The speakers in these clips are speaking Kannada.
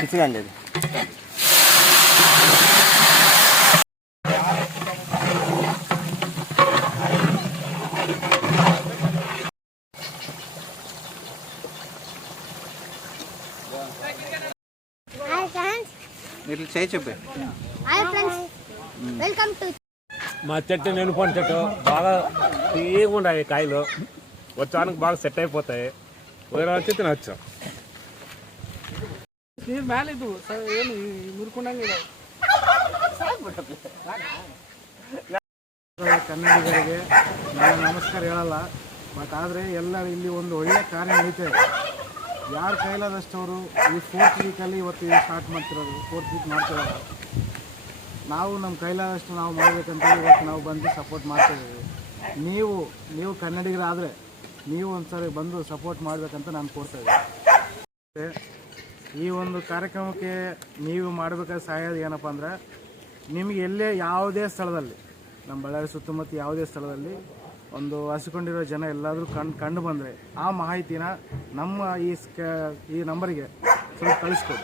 ಕಿಚ್ಕಂಡಿ ఇట్లా చేయి చెప్పి వెల్కమ్ టు మా చెట్టు నెనుపని చెట్టు బాగా తీయగా ఉన్నాయి కాయలు వచ్చానికి బాగా సెట్ అయిపోతాయి వేరే వచ్చి తినచ్చు ನೀರು ಮೇಲೆ ಇದು ಏನು ಮುರ್ಕೊಂಡಂಗೆ ಕನ್ನಡಿಗರಿಗೆ ನಾನು ನಮಸ್ಕಾರ ಹೇಳಲ್ಲ ಬಟ್ ಆದರೆ ಎಲ್ಲ ಇಲ್ಲಿ ಒಂದು ಒಳ್ಳೆ ಕಾರ್ಯ ನಡೀತಾ ಇದೆ. ಯಾರ ಕೈಲಾದಷ್ಟವರು ಈ 4th ವೀಕಲ್ಲಿ ಇವತ್ತು ಸ್ಟಾರ್ಟ್ ಮಾಡ್ತಿರೋದು, 4th ವೀಕ್ ಮಾಡ್ತಿರೋದು. ನಾವು ನಮ್ಮ ಕೈಲಾದಷ್ಟು ನಾವು ಮಾಡಬೇಕಂತ ಇವತ್ತು ನಾವು ಬಂದು ಸಪೋರ್ಟ್ ಮಾಡ್ತಾಯಿದ್ದೀವಿ. ನೀವು ಕನ್ನಡಿಗರಾದರೆ ನೀವು ಒಂದ್ಸರಿ ಬಂದು ಸಪೋರ್ಟ್ ಮಾಡಬೇಕಂತ ನಾನು ಕೋರ್ತಾಯಿದ್ದೀನಿ. ಈ ಒಂದು ಕಾರ್ಯಕ್ರಮಕ್ಕೆ ನೀವು ಮಾಡಬೇಕಾದ ಸಹಾಯ ಏನಪ್ಪ ಅಂದರೆ, ನಿಮಗೆ ಎಲ್ಲೇ ಯಾವುದೇ ಸ್ಥಳದಲ್ಲಿ ನಮ್ಮ ಬಳ್ಳಾರಿ ಸುತ್ತಮುತ್ತ ಯಾವುದೇ ಸ್ಥಳದಲ್ಲಿ ಒಂದು ಹಸಿಕೊಂಡಿರೋ ಜನ ಎಲ್ಲಾದರೂ ಕಂಡು ಬಂದರೆ ಆ ಮಾಹಿತಿನ ನಮ್ಮ ಈ ನಂಬರಿಗೆ ಸ್ವಲ್ಪ ಕಳಿಸ್ಕೊಡಿ.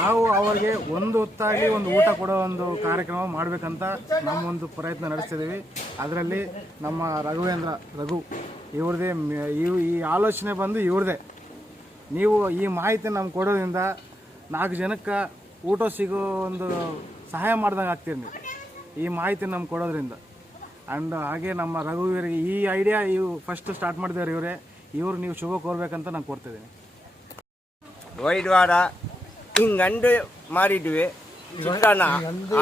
ನಾವು ಅವರಿಗೆ ಒಂದು ಹೊತ್ತಾಗಲಿ ಒಂದು ಊಟ ಕೊಡೋ ಒಂದು ಕಾರ್ಯಕ್ರಮ ಮಾಡಬೇಕಂತ ನಮ್ಮೊಂದು ಪ್ರಯತ್ನ ನಡೆಸ್ತಿದ್ದೀವಿ. ಅದರಲ್ಲಿ ನಮ್ಮ ರಘು ಇವ್ರದೇ ಈ ಆಲೋಚನೆ ಬಂದು ಇವ್ರದೇ. ನೀವು ಈ ಮಾಹಿತಿ ನಮ್ಗೆ ಕೊಡೋದ್ರಿಂದ 4 ಜನಕ್ಕೆ ಊಟ ಸಿಗೋ ಒಂದು ಸಹಾಯ ಮಾಡ್ದಂಗೆ ಆಗ್ತೀರಿ ನೀವು ಈ ಮಾಹಿತಿ ನಮ್ಗೆ ಕೊಡೋದ್ರಿಂದ. ಆ್ಯಂಡ್ ಹಾಗೆ ನಮ್ಮ ರಘುವೀರಿಗೆ ಈ ಐಡಿಯಾ ಫಸ್ಟ್ ಸ್ಟಾರ್ಟ್ ಮಾಡಿದವರು ಇವರು ನೀವು ಶುಭ ಕೋರ್ಬೇಕಂತ ನಾನು ಕೋರ್ತಿದ್ದೀನಿ. ವೈಡ್ ವಾರ ಹಿಂಗಂಡು ಮಾಡಿದ್ವಿ, ಚಿತ್ರಾನ್ನ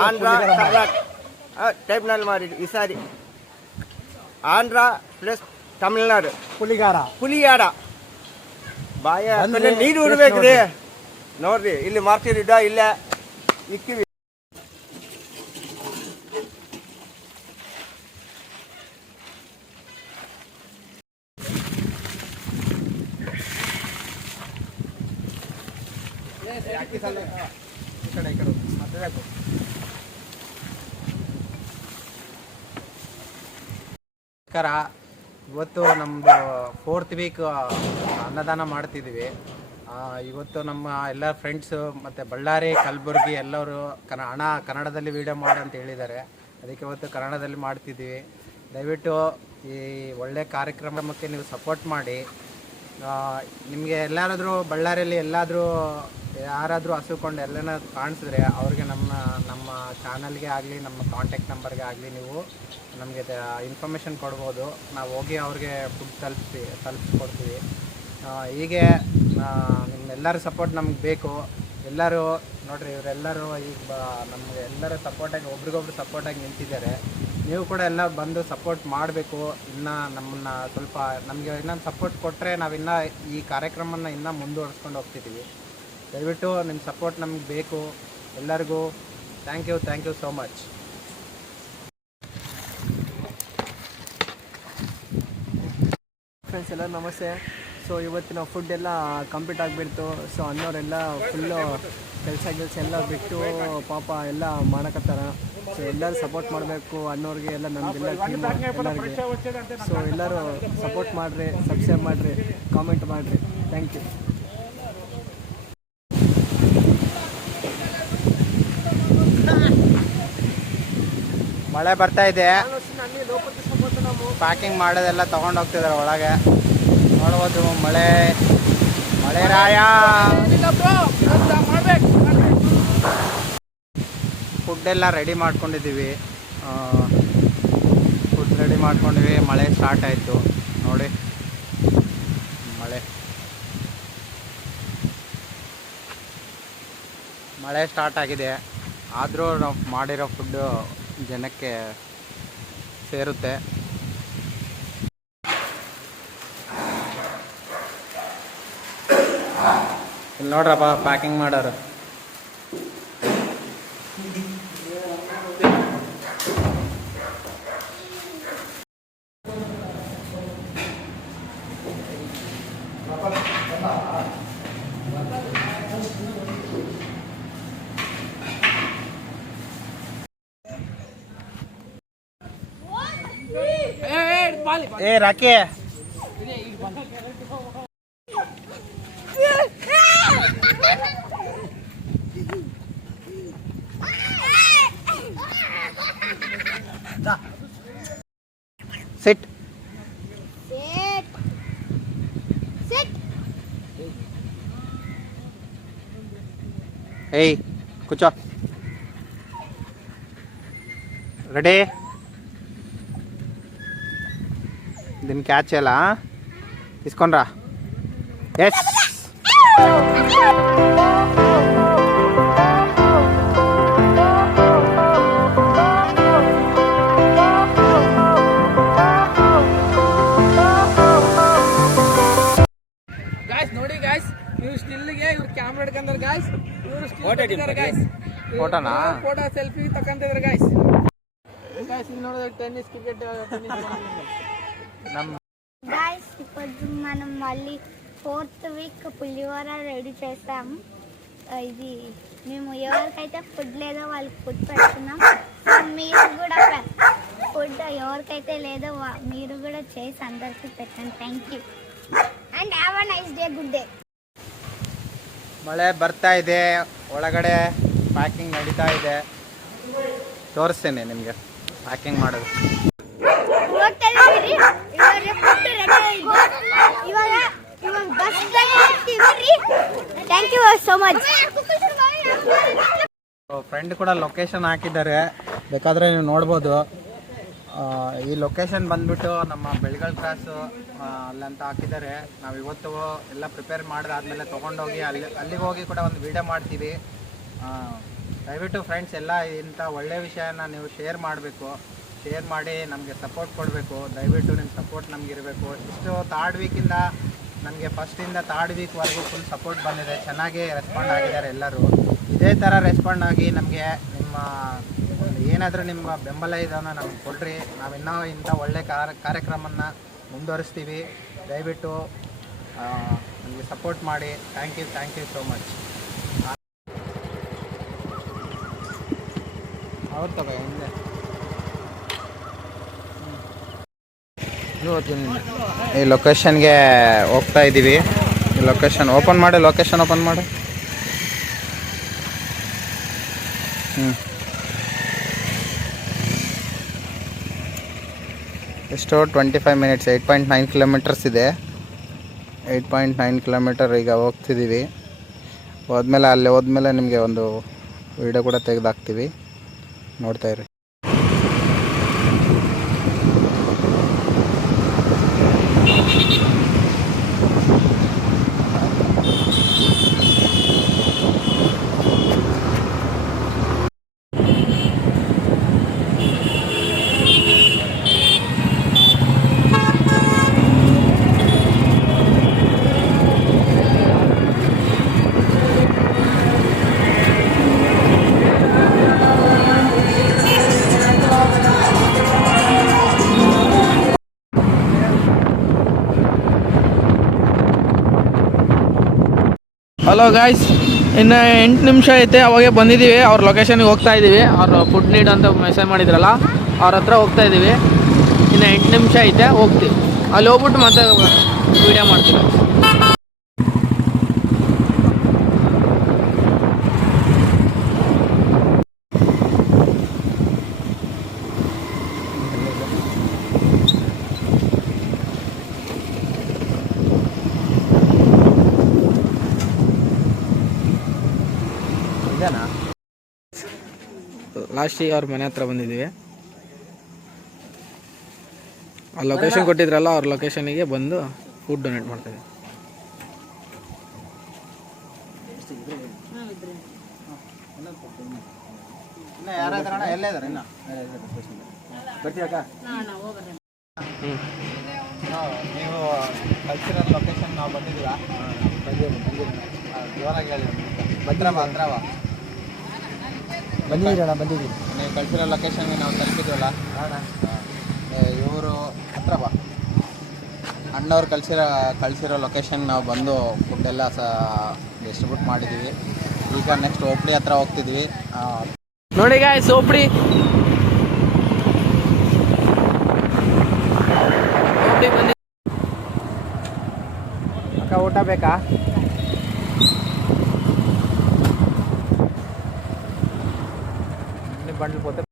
ಆಂಧ್ರ ಕರ್ನಾಟಕ ಟೈಪ್ನಲ್ಲಿ ಮಾಡಿದ್ವಿ. ಈ ಸಾರಿ ಆಂಧ್ರ ಪ್ಲಸ್ ತಮಿಳ್ನಾಡು ಪುಲಿಯಾಡ ಬಾಯ ನೀರು ಉಡ್ಬೇಕ್ರಿ. ನೋಡ್ರಿ ಇಲ್ಲಿ ಮಾಡ್ತಿರಿದ್ದ ಇಲ್ಲೇ ಇಕ್ಕಿವಿ. ನಮಸ್ಕಾರ. ಇವತ್ತು ನಮ್ಮದು 4th ವೀಕ್ ಅನ್ನದಾನ ಮಾಡ್ತಿದ್ದೀವಿ. ಇವತ್ತು ನಮ್ಮ ಎಲ್ಲ ಫ್ರೆಂಡ್ಸು ಮತ್ತು ಬಳ್ಳಾರಿ ಕಲಬುರ್ಗಿ ಎಲ್ಲರೂ ಕನ್ನಡದಲ್ಲಿ ವೀಡಿಯೋ ಮಾಡು ಅಂತ ಹೇಳಿದ್ದಾರೆ. ಅದಕ್ಕೆ ಇವತ್ತು ಕನ್ನಡದಲ್ಲಿ ಮಾಡ್ತಿದ್ದೀವಿ. ದಯವಿಟ್ಟು ಈ ಒಳ್ಳೆಯ ಕಾರ್ಯಕ್ರಮಕ್ಕೆ ನೀವು ಸಪೋರ್ಟ್ ಮಾಡಿ. ನಿಮಗೆ ಎಲ್ಲಾದರೂ ಬಳ್ಳಾರಿಯಲ್ಲಿ ಯಾರಾದರೂ ಹಸುಕೊಂಡು ಎಲ್ಲನ ಕಾಣಿಸಿದ್ರೆ ಅವ್ರಿಗೆ ನಮ್ಮ ಚಾನಲ್ಗೆ ಆಗಲಿ ನಮ್ಮ ಕಾಂಟ್ಯಾಕ್ಟ್ ನಂಬರ್ಗೆ ಆಗಲಿ ನೀವು ನಮಗೆ ಇನ್ಫಾರ್ಮೇಷನ್ ಕೊಡ್ಬೋದು. ನಾವು ಹೋಗಿ ಅವ್ರಿಗೆ ಫುಡ್ ತಲುಪಿಸ್ಕೊಡ್ತೀವಿ. ಹೀಗೆ ನಿಮ್ಮೆಲ್ಲರ ಸಪೋರ್ಟ್ ನಮ್ಗೆ ಬೇಕು. ಎಲ್ಲರೂ ನೋಡಿರಿ, ಇವರೆಲ್ಲರೂ ಈಗ ನಮಗೆ ಎಲ್ಲರೂ ಸಪೋರ್ಟಾಗಿ ಒಬ್ರಿಗೊಬ್ರು ಸಪೋರ್ಟಾಗಿ ನಿಂತಿದ್ದಾರೆ. ನೀವು ಕೂಡ ಎಲ್ಲ ಬಂದು ಸಪೋರ್ಟ್ ಮಾಡಬೇಕು. ಇನ್ನು ನಮ್ಮನ್ನು ಸ್ವಲ್ಪ ನಮಗೆ ಇನ್ನೊಂದು ಸಪೋರ್ಟ್ ಕೊಟ್ಟರೆ ನಾವಿನ್ನೂ ಈ ಕಾರ್ಯಕ್ರಮನ ಇನ್ನೂ ಮುಂದುವರಿಸ್ಕೊಂಡು ಹೋಗ್ತಿದ್ದೀವಿ. ದಯವಿಟ್ಟು ನಿಮ್ಮ ಸಪೋರ್ಟ್ ನಮಗೆ ಬೇಕು ಎಲ್ಲರಿಗೂ. Thank you so much. Friends ಎಲ್ಲ ನಮಸ್ತೆ. ಸೊ ಇವತ್ತಿನ ಫುಡ್ ಎಲ್ಲ ಕಂಪ್ಲೀಟ್ ಆಗಿಬಿಡ್ತು. ಸೊ ಅನ್ನೋರೆಲ್ಲ ಫುಲ್ಲು ಕೆಲಸ ಎಲ್ಲ ಬಿಟ್ಟು ಪಾಪ ಎಲ್ಲ ಮಾಡಕತ್ತಾರ. ಸೊ ಎಲ್ಲರೂ ಸಪೋರ್ಟ್ ಮಾಡಬೇಕು ಅನ್ನೋರಿಗೆ ಎಲ್ಲ ನಮಗೆಲ್ಲ ಎಲ್ಲರಿಗೆ. ಸೊ ಎಲ್ಲರೂ ಸಪೋರ್ಟ್ ಮಾಡಿರಿ, ಸಬ್ಸ್ಕ್ರೈಬ್ ಮಾಡಿರಿ, ಕಾಮೆಂಟ್ ಮಾಡಿರಿ. Thank you. ಮಳೆ ಬರ್ತಾ ಇದೆ. ಪ್ಯಾಕಿಂಗ್ ಮಾಡೋದೆಲ್ಲ ತೊಗೊಂಡು ಹೋಗ್ತಿದ್ದಾರೆ ಒಳಗೆ. ನೋಡ್ಬೋದು ಮಳೆ ರಾಯ. ಫುಡ್ಡೆಲ್ಲ ರೆಡಿ ಮಾಡ್ಕೊಂಡಿದ್ದೀವಿ. ಮಳೆ ಸ್ಟಾರ್ಟ್ ಆಯಿತು ನೋಡಿ. ಮಳೆ ಸ್ಟಾರ್ಟ್ ಆಗಿದೆ. ಆದರೂ ನಾವು ಮಾಡಿರೋ ಫುಡ್ಡು ಜನಕ್ಕೆ ಸೇರುತ್ತೆ. ಇಲ್ಲಿ ನೋಡ್ರಪ್ಪ ಪ್ಯಾಕಿಂಗ್ ಮಾಡೋರು. ಏ ರಾಕಿ ಸಿಟ್ ಏಯ್ ಕೂಚೋ ರೆಡಿ దీన్ని క్యాచ్ చేయాలా తీసుకొనిరా ఎస్ ಗಾಯ್ಸ್ ನೋಡಿ ಗಾಯ್ಸ್ ಇವ್ರು ಸ್ಟಿಲ್ಗೆ ಇವ್ರು ಕ್ಯಾಮ್ರಾ ಹಿಡ್ಕೊಂಡ್ರೆ ಗಾಯ್ಸ್ ಇವ್ರು ಸ್ಟಿಲ್ ಗಾಯ್ಸ್ ಫೋಟೋನಾ ಫೋಟೋ ಸೆಲ್ಫಿ ತಕೊಂತಿದ್ರು ಗಾಯ್ಸ್ ಗಾಯ್ಸ್ ಇಲ್ಲಿ ನೋಡಿದ್ರೆ ಟೆನ್ನಿಸ್ ಕ್ರಿಕೆಟ್ ನಮ್ಮ గాయస్ ఇప్పుడు మనం మళ్ళీ 4th వీక్ పులిహోర రెడీ చేస్తాం ఇది మేము ఎవరికైతే ఫుడ్ లేదో వాళ్ళకి ఫుడ్ పెడుతున్నాం మీరు కూడా ఫుడ్ ఎవరికైతే లేదో మీరు కూడా చేసి అందరికీ పెట్టండి thank you and have a nice day good day ಮಳೆ ಬರ್ತಾ ಇದೆ ಒಳಗಡೆ ಪ್ಯಾಕಿಂಗ್ ನಡೀತಾ ಇದೆ ತೋರಿಸ್ತೇನೆ ನಿಮಗೆ ಪ್ಯಾಕಿಂಗ್ ಮಾಡೋದು thank you so much friend ಕೂಡ ಲೊಕೇಶನ್ ಹಾಕಿದ್ದಾರೆ ಬೇಕಾದರೆ ನೀವು ನೋಡ್ಬೋದು ಈ ಲೊಕೇಶನ್ ಬಂದ್ಬಿಟ್ಟು ನಮ್ಮ ಬೆಳಗಲ್ ಕ್ರಾಸು ಅಲ್ಲಂತ ಹಾಕಿದ್ದಾರೆ ನಾವು ಇವತ್ತು ಎಲ್ಲ ಪ್ರಿಪೇರ್ ಮಾಡಿದಾದ್ಮೇಲೆ ತೊಗೊಂಡೋಗಿ ಅಲ್ಲಿಗೆ ಹೋಗಿ ಕೂಡ ಒಂದು ವಿಡಿಯೋ ಮಾಡ್ತೀವಿ ದಯವಿಟ್ಟು ಫ್ರೆಂಡ್ಸ್ ಎಲ್ಲ ಇಂಥ ಒಳ್ಳೆಯ ವಿಷಯನ ನೀವು ಶೇರ್ ಮಾಡಬೇಕು ಶೇರ್ ಮಾಡಿ ನಮಗೆ ಸಪೋರ್ಟ್ ಕೊಡಬೇಕು ದಯವಿಟ್ಟು ನಿಮ್ಮ ಸಪೋರ್ಟ್ ನಮ್ಗೆ ಇರಬೇಕು ಇಷ್ಟು 3rd ವೀಕಿಂದ ನನಗೆ ಫಸ್ಟಿಂದ 3rd ವೀಕ್ವರೆಗೂ ಫುಲ್ ಸಪೋರ್ಟ್ ಬಂದಿದೆ ಚೆನ್ನಾಗಿ ರೆಸ್ಪಾಂಡ್ ಆಗಿದ್ದಾರೆ ಎಲ್ಲರೂ ಇದೇ ಥರ ರೆಸ್ಪಾಂಡ್ ಆಗಿ ನಮಗೆ ನಿಮ್ಮ ಏನಾದರೂ ನಿಮ್ಮ ಬೆಂಬಲ ಇದನ್ನು ನಮ್ಗೆ ಕೊಡ್ರಿ ನಾವಿನ್ನೂ ಇಂಥ ಒಳ್ಳೆ ಕಾರ್ಯಕ್ರಮನ ಮುಂದುವರಿಸ್ತೀವಿ ದಯವಿಟ್ಟು ನಮಗೆ ಸಪೋರ್ಟ್ ಮಾಡಿ ಥ್ಯಾಂಕ್ ಯು ಸೋ ಮಚ್ ಅವ್ರು ತಗೋ ಹಿಂದೆ ಈ ಲೊಕೇಶನ್ಗೆ ಹೋಗ್ತಾ ಇದ್ದೀವಿ ಈ ಲೊಕೇಶನ್ ಓಪನ್ ಮಾಡಿ ಎಷ್ಟು 25 ಮಿನಿಟ್ಸ್ 8.9 ಕಿಲೋಮೀಟರ್ಸ್ ಇದೆ 8.9 ಕಿಲೋಮೀಟರ್ ಈಗ ಹೋಗ್ತಿದ್ದೀವಿ ಹೋದ್ಮೇಲೆ ನಿಮಗೆ ಒಂದು ವಿಡಿಯೋ ಕೂಡ ತೆಗೆದಾಕ್ತೀವಿ ನೋಡ್ತಾ ಇರಿ ಹಲೋ ಗಾಯ್ಸ್ ಇನ್ನು 8 ನಿಮಿಷ ಐತೆ ಅವಾಗೆ ಬಂದಿದ್ದೀವಿ ಅವ್ರ ಲೊಕೇಶನ್ಗೆ ಹೋಗ್ತಾ ಇದ್ದೀವಿ ಅವ್ರು ಫುಡ್ ನೀಡ್ ಅಂತ ಮೆಸೇಜ್ ಮಾಡಿದ್ರಲ್ಲ ಅವ್ರ ಹತ್ರ ಹೋಗ್ತಾ ಇದ್ದೀವಿ ಇನ್ನು 8 ನಿಮಿಷ ಐತೆ ಹೋಗ್ತೀವಿ ಅಲ್ಲಿ ಹೋಗ್ಬಿಟ್ಟು ಮತ್ತೆ ವೀಡಿಯೋ ಮಾಡ್ತೀವಿ ಲಾಸ್ಟಿಗೆ ಅವ್ರ ಮನೆ ಹತ್ರ ಬಂದಿದ್ದೀವಿ ಆ ಲೊಕೇಶನ್ ಕೊಟ್ಟಿದ್ರಲ್ಲ ಅವ್ರ ಲೊಕೇಶನಿಗೆ ಬಂದು ಫುಡ್ ಡೊನೇಟ್ ಮಾಡ್ತಾಯಿದ್ದೀವಿ ನೀವು ಕಲ್ಚರಲ್ ಲೊಕೇಶನ್ ನಾವು ಬಂದಿದ್ದೀರಾ ಜೋರಾಗಿ ಹೇಳಿ ಬಂದಿದ್ದೀವಿ ನೀವು ಕಲ್ಚರಲ್ ಲೊಕೇಶನ್ಗೆ ನಾವು ತಲುಪಿದ್ವಲ್ಲ ಇವರು ಹತ್ರ ಬಾ ಅಣ್ಣವ್ರು ಕಳಿಸಿರೋ ಲೊಕೇಶನ್ ನಾವು ಬಂದು ಫುಡ್ಡೆಲ್ಲ ಡಿಸ್ಟ್ರಿಬ್ಯೂಟ್ ಮಾಡಿದ್ದೀವಿ ಈಗ ನೆಕ್ಸ್ಟ್ ಓಪಡಿ ಹತ್ರ ಹೋಗ್ತಿದ್ವಿ ನೋಡಿ ಗಾಯ್ಸ್ ಓಪಡಿ ಊಟ ಬೇಕಾ? ಬಂಡ್ಲು ಪೋತೆ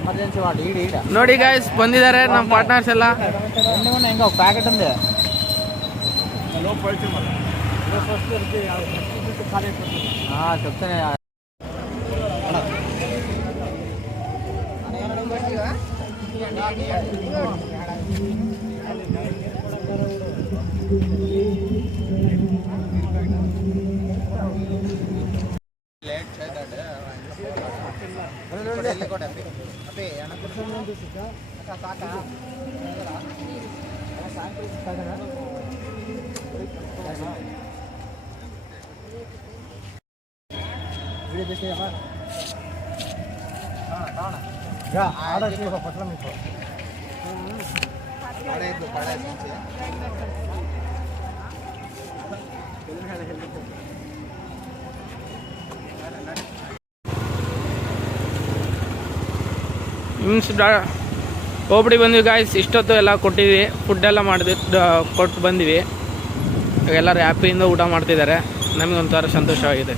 ಎಮರ್ಜೆನ್ಸಿ ವಾರ್ಡ್ ಈಡ ನೋಡಿ ಗಾಯ್ಸ್ ಬಂದಿದ್ದಾರೆ ನಮ್ಮ ಪಾರ್ಟ್ನರ್ಸ್ ಎಲ್ಲ. ಹೆಂಗ ಪ್ಯಾಕೆಟ್ ಅಂದೆ ಹಾಂ చెప్తానే. ಹೋಬಳಿ ಬಂದ್ವಿ ಗಾಯ್ಸ್. ಇಷ್ಟೊತ್ತು ಎಲ್ಲ ಕೊಟ್ಟಿದ್ವಿ, ಫುಡ್ ಎಲ್ಲ ಮಾಡಿದ್ವಿ, ಕೊಟ್ಟು ಬಂದ್ವಿ. ಎಲ್ಲರೂ ಹ್ಯಾಪಿಯಿಂದ ಊಟ ಮಾಡ್ತಿದ್ದಾರೆ. ನಮಗೊಂಥರ ಸಂತೋಷವಾಗಿದೆ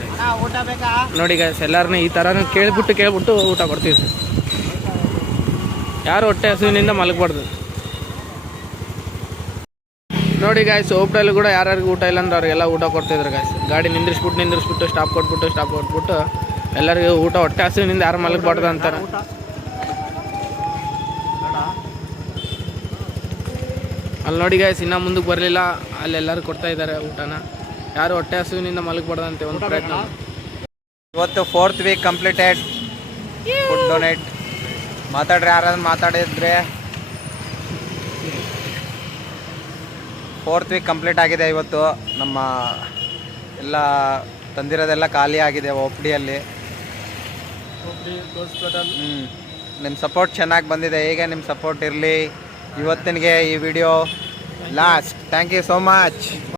ನೋಡಿ ಗಾಯ್ಸ್. ಎಲ್ಲರನ್ನೂ ಈ ಥರ ಕೇಳ್ಬಿಟ್ಟು ಊಟ ಕೊಡ್ತೀವಿ ಸರ್. ಯಾರು ಹೊಟ್ಟೆ ಹಸುವಿನಿಂದ ಮಲಗಬಾರ್ದು ನೋಡಿ ಗಾಯ್ಸ್. ಹೋಬಳಿಯಲ್ಲಿ ಕೂಡ ಯಾರ್ಯಾರಿಗೂ ಊಟ ಇಲ್ಲ ಅಂದ್ರೆ ಅವ್ರಿಗೆಲ್ಲ ಊಟ ಕೊಡ್ತಿದ್ರು ಗಾಯ್ಸ್. ಗಾಡಿ ನಿಂದ್ರಿಸ್ಬಿಟ್ಟು ಸ್ಟಾಪ್ ಕೊಟ್ಬಿಟ್ಟು ಎಲ್ಲರಿಗೂ ಊಟ, ಹೊಟ್ಟೆ ಹಸುವಿನಿಂದ ಯಾರು ಮಲಗಬಾರ್ದು ಅಂತಾರೆ. ಅಲ್ಲಿ ನೋಡಿ ಗಾಯ್ಸ್, ಇನ್ನೂ ಮುಂದಕ್ಕೆ ಬರಲಿಲ್ಲ. ಅಲ್ಲೆಲ್ಲರೂ ಕೊಡ್ತಾ ಇದ್ದಾರೆ ಊಟನ. ಯಾರು ಹೊಟ್ಟೆ ಹಸುವಿನಿಂದ ಮಲಗಬಾರ್ದಂತೆ ಒಂದು ಪ್ರಯತ್ನ. ಇವತ್ತು 4th weak completed. Food donate ಮಾತಾಡ್ರಿ, ಯಾರಾದ್ರೂ ಮಾತಾಡಿದ್ರೆ. 4th ವೀಕ್ ಕಂಪ್ಲೀಟ್ ಆಗಿದೆ ಇವತ್ತು. ನಮ್ಮ ಎಲ್ಲ ತಂದಿರೋದೆಲ್ಲ ಖಾಲಿ ಆಗಿದೆ OPDಯಲ್ಲಿ. ನಿಮ್ಮ ಸಪೋರ್ಟ್ ಚೆನ್ನಾಗಿ ಬಂದಿದೆ. ಹೀಗೆ ನಿಮ್ಮ ಸಪೋರ್ಟ್ ಇರಲಿ. ಇವತ್ತಿನಿಗೆ ಈ video last. Thank you so much.